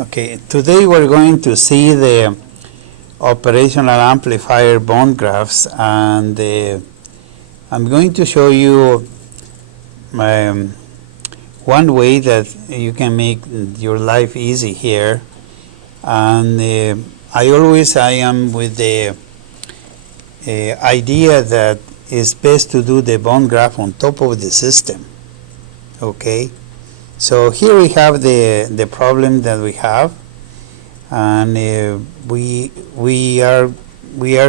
Okay, today we're going to see the operational amplifier bond graphs, and I'm going to show you one way that you can make your life easy here. And I am with the idea that it's best to do the bond graph on top of the system. Okay, so here we have the problem that we have, and we are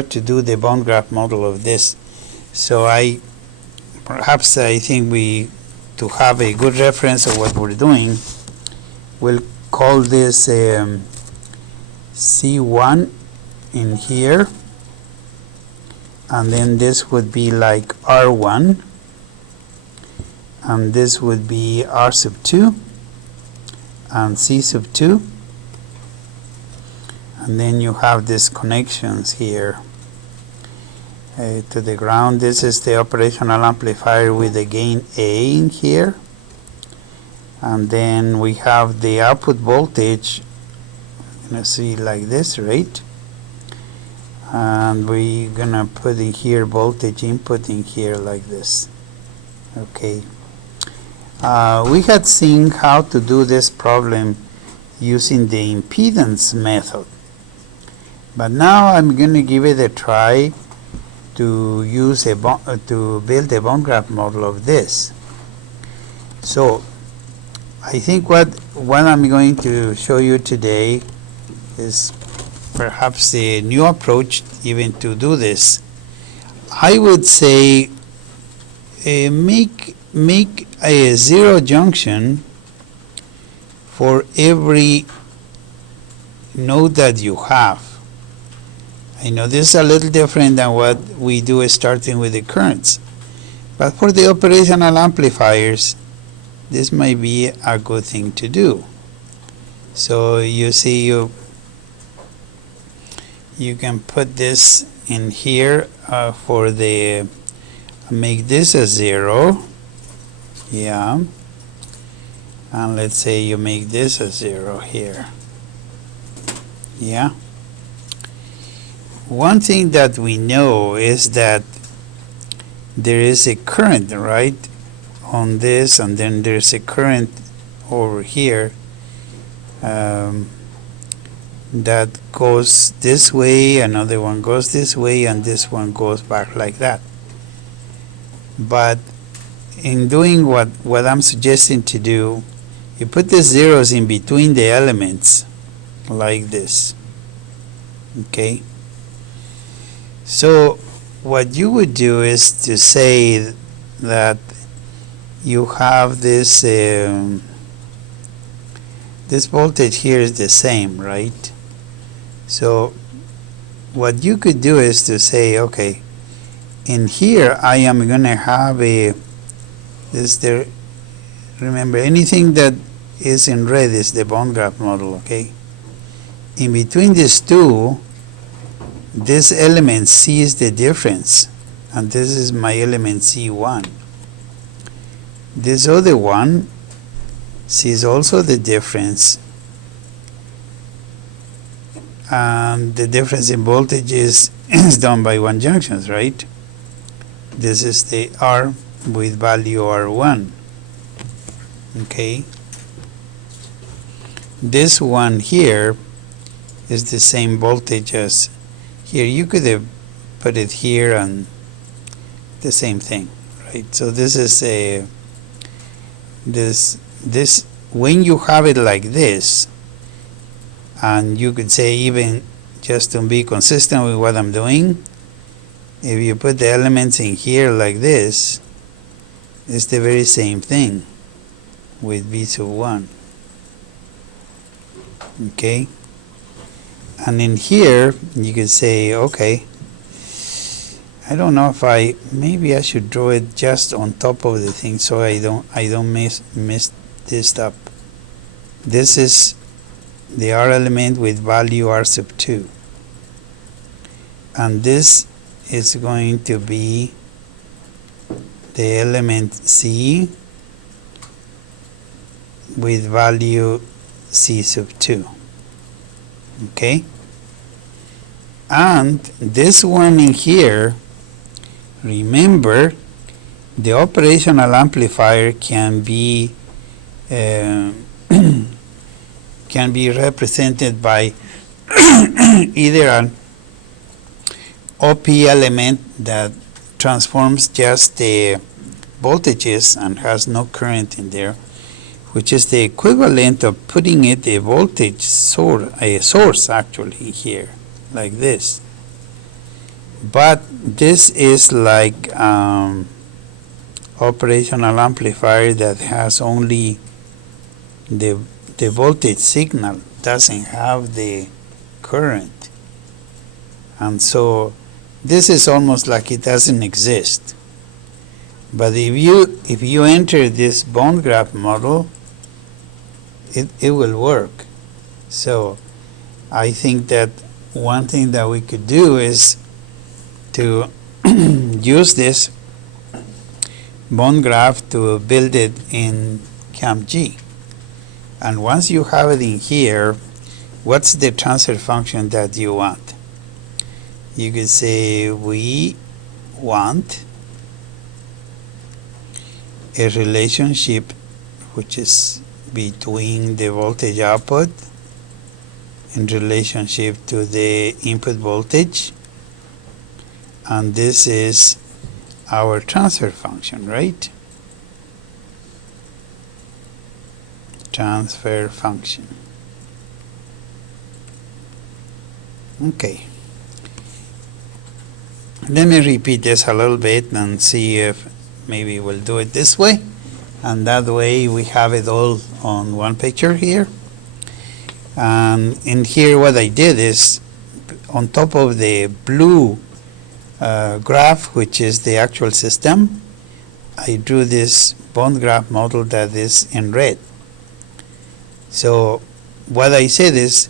to do the bond graph model of this. So I think to have a good reference of what we're doing, we'll call this C1 in here, and then this would be like R1, and this would be R sub 2 and C sub 2, and then you have these connections here to the ground. This is the operational amplifier with the gain A in here, and then we have the output voltage, gonna see like this, right? And we're gonna put in here voltage input in here like this. Okay, we had seen how to do this problem using the impedance method, but now I'm gonna give it a try to use to build a bond graph model of this. So I think what I'm going to show you today is perhaps a new approach even to do this. I would say make a zero junction for every node that you have. I know this is a little different than what we do starting with the currents, but for the operational amplifiers, this might be a good thing to do. So you see, you can put this in here for the, make this a 0, yeah, and let's say you make this a 0 here, yeah. One thing that we know is that there is a current, right, on this, and then there's a current over here that goes this way, another one goes this way, and this one goes back like that. But in doing what I'm suggesting to do, you put the zeros in between the elements like this. Okay, so what you would do is to say that you have this this voltage here is the same, right? So what you could do is to say, okay, in here I am going to have remember, anything that is in red is the bond graph model, okay? In between these two, this element C is the difference, and this is my element C1. This other one sees also the difference, and the difference in voltage is done by one junctions, right? This is the R with value R1. Okay, this one here is the same voltage as here. You could have put it here and the same thing, right? So this is a this when you have it like this, and you could say, even just to be consistent with what I'm doing, if you put the elements in here like this, it's the very same thing with V sub 1. Okay, and in here you could say, okay, I don't know if maybe I should draw it just on top of the thing so I don't mess this up. This is the R element with value R sub 2, and this is going to be the element C with value C sub 2. Okay, and this one in here, remember, the operational amplifier can be can be represented by either an OP element that transforms just the voltages and has no current in there, which is the equivalent of putting it a voltage source actually here, like this. But this is like operational amplifier that has only the voltage signal, doesn't have the current, and so this is almost like it doesn't exist. But if you enter this bond graph model, it will work. So I think that one thing that we could do is to use this bond graph to build it in CAMG. And once you have it in here, what's the transfer function that you want? You could say we want a relationship which is between the voltage output in relationship to the input voltage, and this is our transfer function, right? Transfer function. Okay. Let me repeat this a little bit and see if maybe we'll do it this way, and that way we have it all on one picture here. And in here what I did is, on top of the blue graph, which is the actual system, I drew this bond graph model that is in red. So what I said is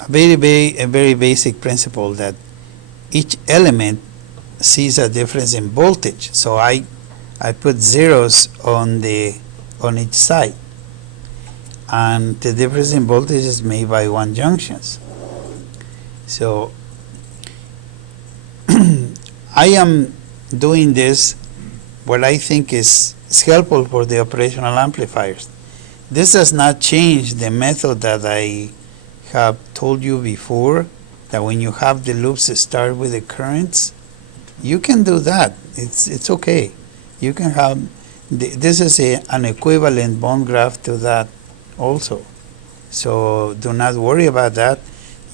a very basic principle, that each element sees a difference in voltage. So I put zeros on each side, and the difference in voltage is made by one junctions. So I am doing this what I think is helpful for the operational amplifiers. This does not change the method that I have told you before, that when you have the loops start with the currents, you can do that. It's okay. You can have this is an equivalent bond graph to that also. So do not worry about that.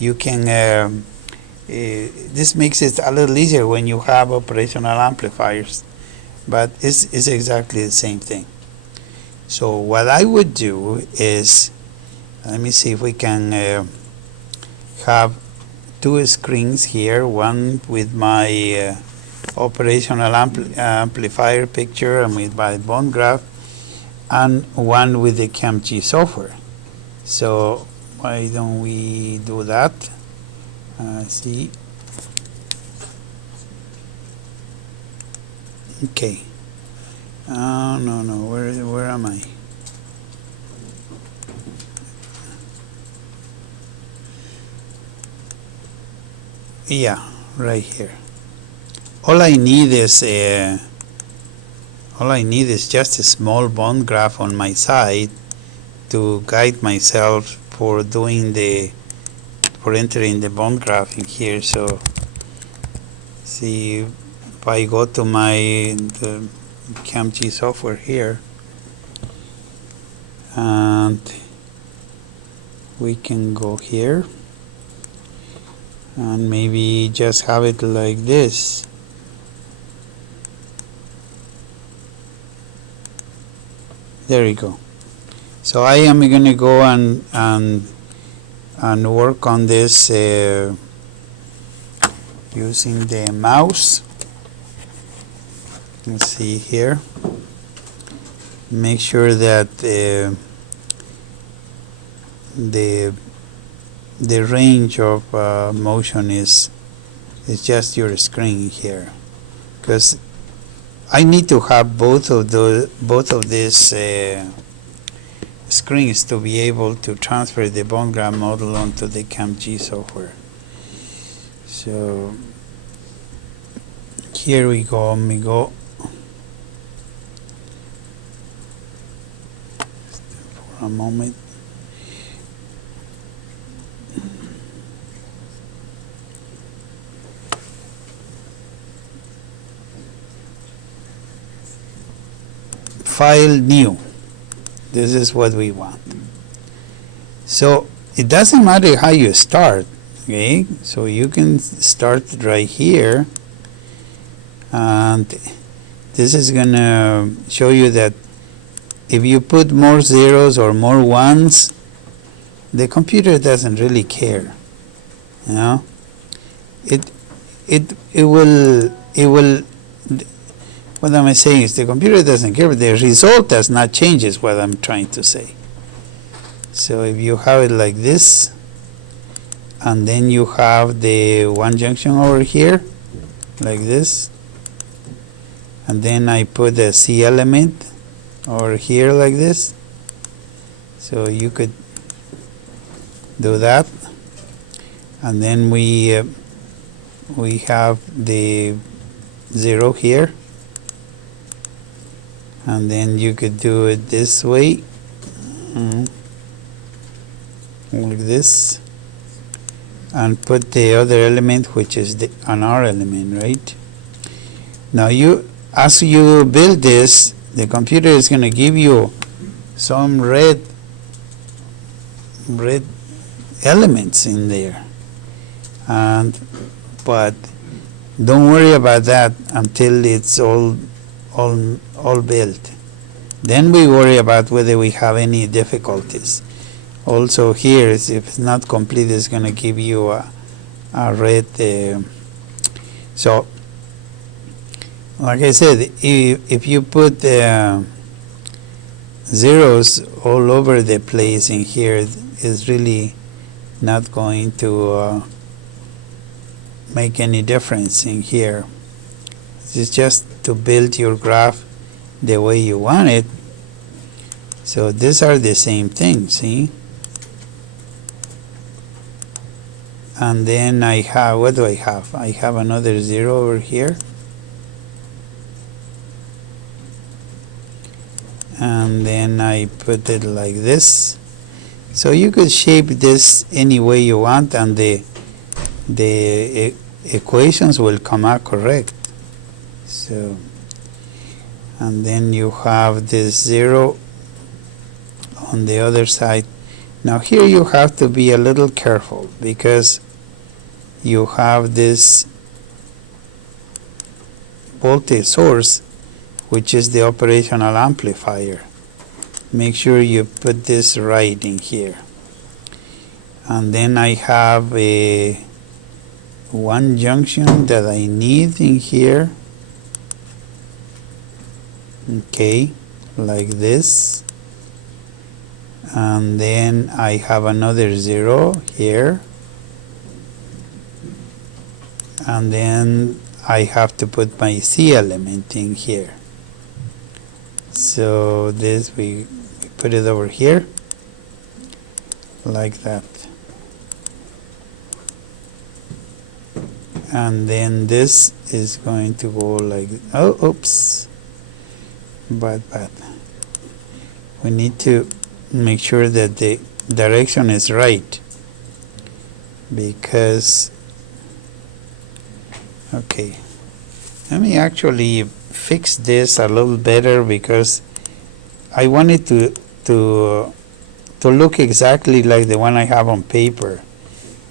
You can this makes it a little easier when you have operational amplifiers, but it's exactly the same thing. So what I would do is, let me see if we can have two screens here, one with my operational amplifier picture and with my bond graph, and one with the CAMG software. So why don't we do that? See. Okay. No. Where am I? Yeah, right here. All I need is just a small bond graph on my side to guide myself for entering the bond graph in here. So see, if I go to the CAMG software here, and we can go here and maybe just have it like this. There you go. So I am going to go and work on this using the mouse. Let's see here. Make sure that the range of motion is just your screen here, because I need to have both of these screens to be able to transfer the bone graft model onto the CAMG software. So here we go. Let me go for a moment. File new. This is what we want. So it doesn't matter how you start, okay? So you can start right here, and this is gonna show you that if you put more zeros or more ones, the computer doesn't really care. You know, it will. What am I saying is the computer doesn't care, but the result does not change is what I'm trying to say. So if you have it like this, and then you have the one junction over here, like this, and then I put a C element over here like this, so you could do that, and then we have the 0 here, and then you could do it this way, like this, and put the other element, which is an R element, right? Now as you build this, the computer is going to give you some red elements in there, but don't worry about that until it's all built. Then we worry about whether we have any difficulties. Also here, if it's not complete, it's going to give you a red. So, like I said, if you put zeros all over the place in here, it's really not going to make any difference in here. It's just to build your graph the way you want it. So these are the same thing, see? And then I have, what do I have? I have another 0 over here. And then I put it like this. So you could shape this any way you want, and the equations will come out correct. So, and then you have this 0 on the other side. Now here you have to be a little careful, because you have this voltage source, which is the operational amplifier. Make sure you put this right in here. And then I have one junction that I need in here. Okay, like this. And then I have another 0 here. And then I have to put my C element in here. So this, we put it over here, like that. And then this is going to go like, oh, oops, bad. We need to make sure that the direction is right, because, okay, let me actually fix this a little better, because I want it to look exactly like the one I have on paper.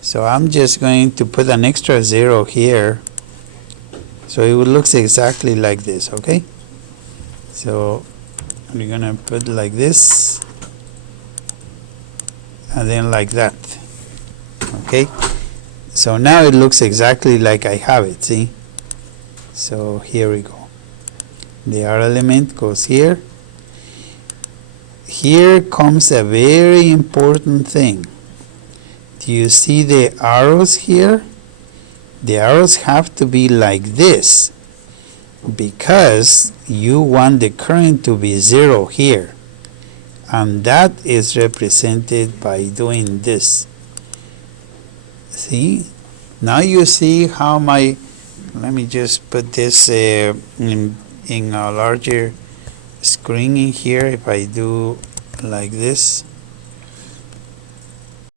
So I'm just going to put an extra 0 here, so it looks exactly like this, okay? So we're gonna put like this, and then like that, okay? So now it looks exactly like I have it, see? So here we go. The R element goes here. Here comes a very important thing. Do you see the arrows here? The arrows have to be like this, because you want the current to be 0 here. and that is represented by doing this. See, now you see how my, let me just put this in a larger screen in here. If I do like this,